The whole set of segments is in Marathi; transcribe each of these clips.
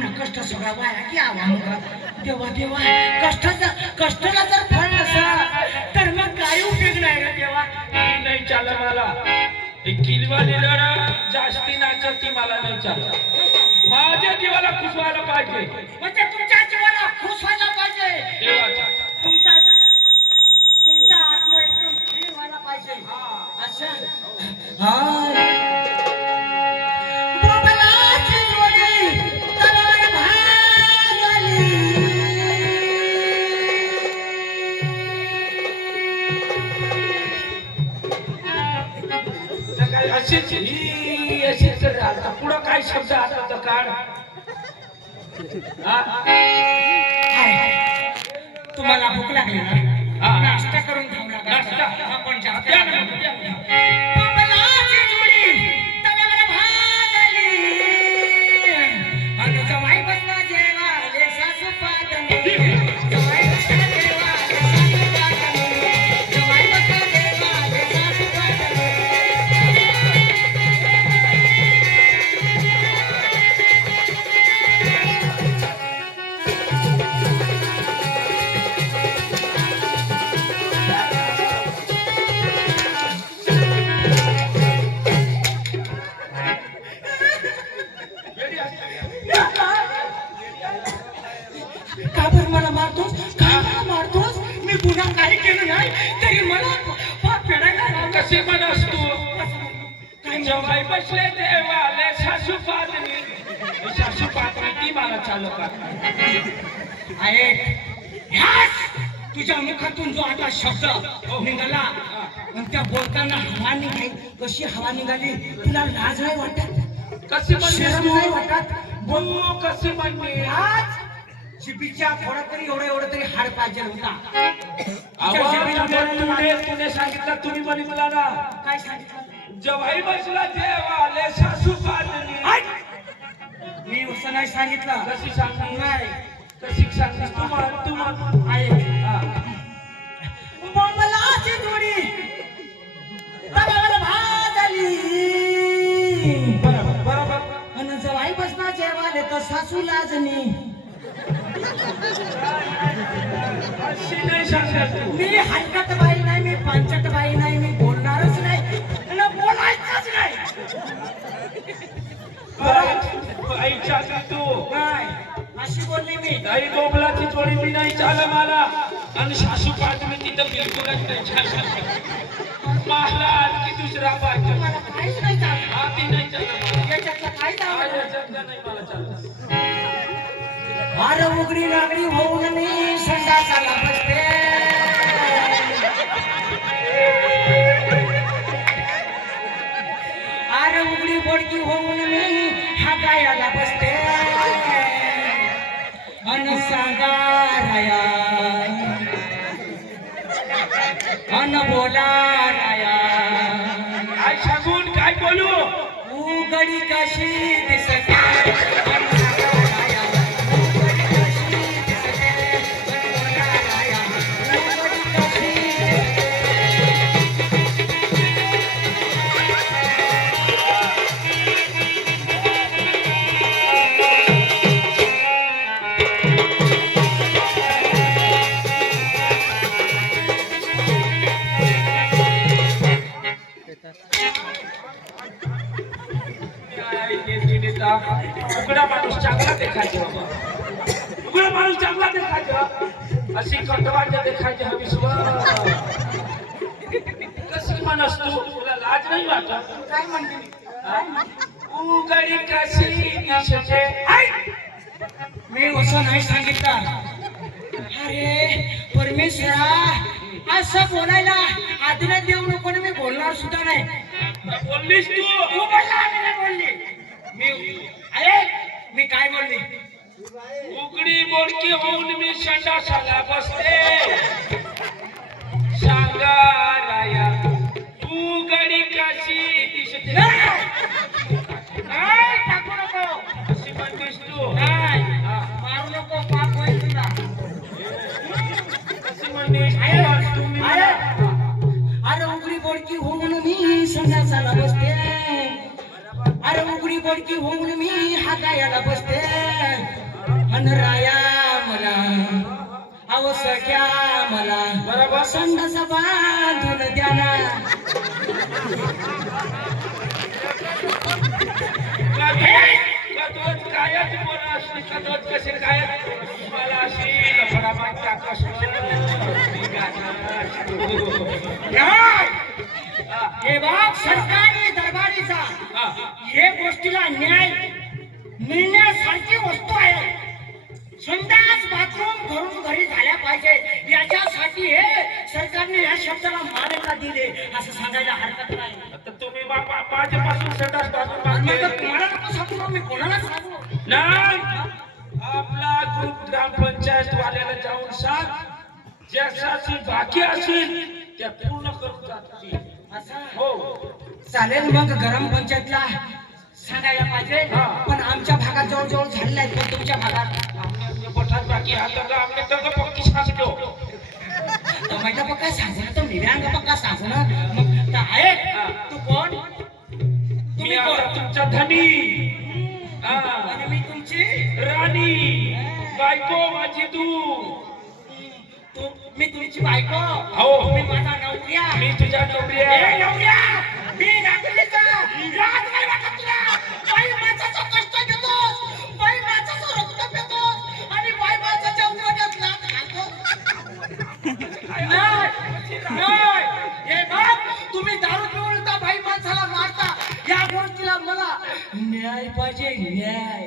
माना कष्ट सगळा वाया की आवा देवा देवा. कष्टाचा कष्टाला जर फळ नसा तर मग काय उपयोग नाही रे देवा. नाही चाल मला. किलवाली लढा जास्ती नाचत ती मला नाही चालत. माझ्या जीवाला खुश व्हायला पाहिजे. म्हणजे काय शब्द आता तर काढ हा? तुम्हाला भूक लागली ना. नाश्ता करून नका नाश्ता? आपण जास्त का बरं मला मारतोस? का मला मारतोस? मी गुन्हा काही केलं नाही तरी मला पाप फेडायला. कशी पण असतो. काय जवाई बसले देवाले सासू पातळी सासू पातळी ती मला चालू ऐक ह्याच तुझ्या मुखातून जो आता शब्द निघाला आणि त्या बोलताना हवा निघाली. कशी हवा निघाली? तुला लाज नाही वाटत? म्हणतेस शरम नाही वाटत? तू कशी म्हणते आज जिबीच्या थोडा तरी एवढं एवढं तरी हाड पाहिजे होता. तुने सांगितलं तुम्ही म्हणे मला ना काय सांगितलं? जवाई बसला देवाले सासू! मी असं नाही सांगितलं. कशी नाही. कशी सांगलीस तू म्हण तू म्हण ऐक. बोंबलाची जोडी. तलवार भाजली बरोबर बरोबर. अन जवाई बसना जेवाले तर सासू लाजनी. अशी नाही सांगणार तू मी हलकट बाई नाही मी पांचट बाई नाही मी बोलणारच नाही. आणि बोलायचंच नाही. आईच्या तू नाही अशी बोलली मी. आई बोबलाची जोडी मी नाही चाल मला. आणि सासू पाठ मी तिथं बिलकुलच नाही मला आणखी दुसरा पाहिजे मला काहीच नाही चालत. हा ती नाही चालत. याच्यातलं नाही. मला चालत. अरे उघडी नागडी होऊन मी संडासाला बोडकी होऊन मी हातायाला बसते. अन सांगा राया अन बोला राया काय सांगून काय बोलू? उघडी कशी दिसते? अशी कटवाच्या देखायची हवी कशी म्हणस तू? तुला लाज नाही वाटत? काय म्हणते? उघडी कशी दिसते! मी असं नाही सांगितलं. अरे परमेश्वरा असं बोलायला आदिला देऊ नको मी बोलणार सुद्धा नाही. बोललीस तू. बोलली. मी अरे मी काय बोलली? उघडी बोडकी होऊन मी संडासाला बसते सांगा राया तू गडी कशी दिसते? नाही! नाही, टाकू नको. अशी म्हणतेस तू? नाही. मारू नको पाप होईल तुला. अशी म्हणतेस अरे, तुम्ही उघडी बोडकी होऊन मी संडासाला बसते. अरे उघडी बोडकी होऊन मी हातायाला बसते. राया मला. अव सख्या मला. बरोबर. संडास बांधून द्या ना कदोत कायच बोला अशी कदोत कसे काय मला अशी लफडामागच्या कसं नाही. हे. सरकारी दरबारीचा. हे गोष्टीला न्याय याच्यासाठी हे सरकारने या शब्दाला मान्यता दिली. असं सांगायला हरकत नाही. आता तुम्ही बापा माझ्यापासून संडास बाथरूम मग मागे तर तुम्हाला नको सांगू मी कोणाला सांगू? नाही. आपला ग्रुप ग्रामपंचायत वाल्याला जाऊन सांग. ज्याची बाकी असेल त्या पूर्ण करून जातील असं? हो. चालेल मग गरम पंचायतला सांगायला पाहिजे. हा. पण आमच्या भागात जवळजवळ झालेलं आहे पण तुमच्या भागात. आमने पोटात बाकी आता का तर पक्की सांगतो टोमॅटो पक्का साजरा तो निव्यांग पक्का साजरा मग आहे? तू कोण? मी तुम्ही कोण? तुमचा धनी. आणि मी तुमची? राणी. बायको माझी तू. तू मी तुमची बायको? हो. तुम्ही माझा नवऱ्या मी तुझ्या आहे नवऱ्या तुम्ही दारू त्या बाई माणसाला मारता. या गोष्टीला मला न्याय पाहिजे न्याय.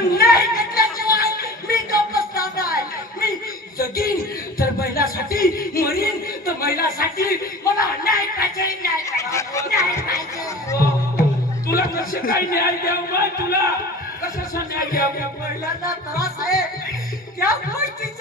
न्याय घेतल्याशिवाय मी गप्प नाही मी जगीन तर महिलासाठी मरीन तर महिलासाठी मला न्याय पाहिजे न्याय पाहिजे न्याय पाहिजे. तुला कसे काय न्याय द्याव बाय तुला? कसा न्याय द्याव? महिलांना त्रास आहे. त्या गोष्टीचा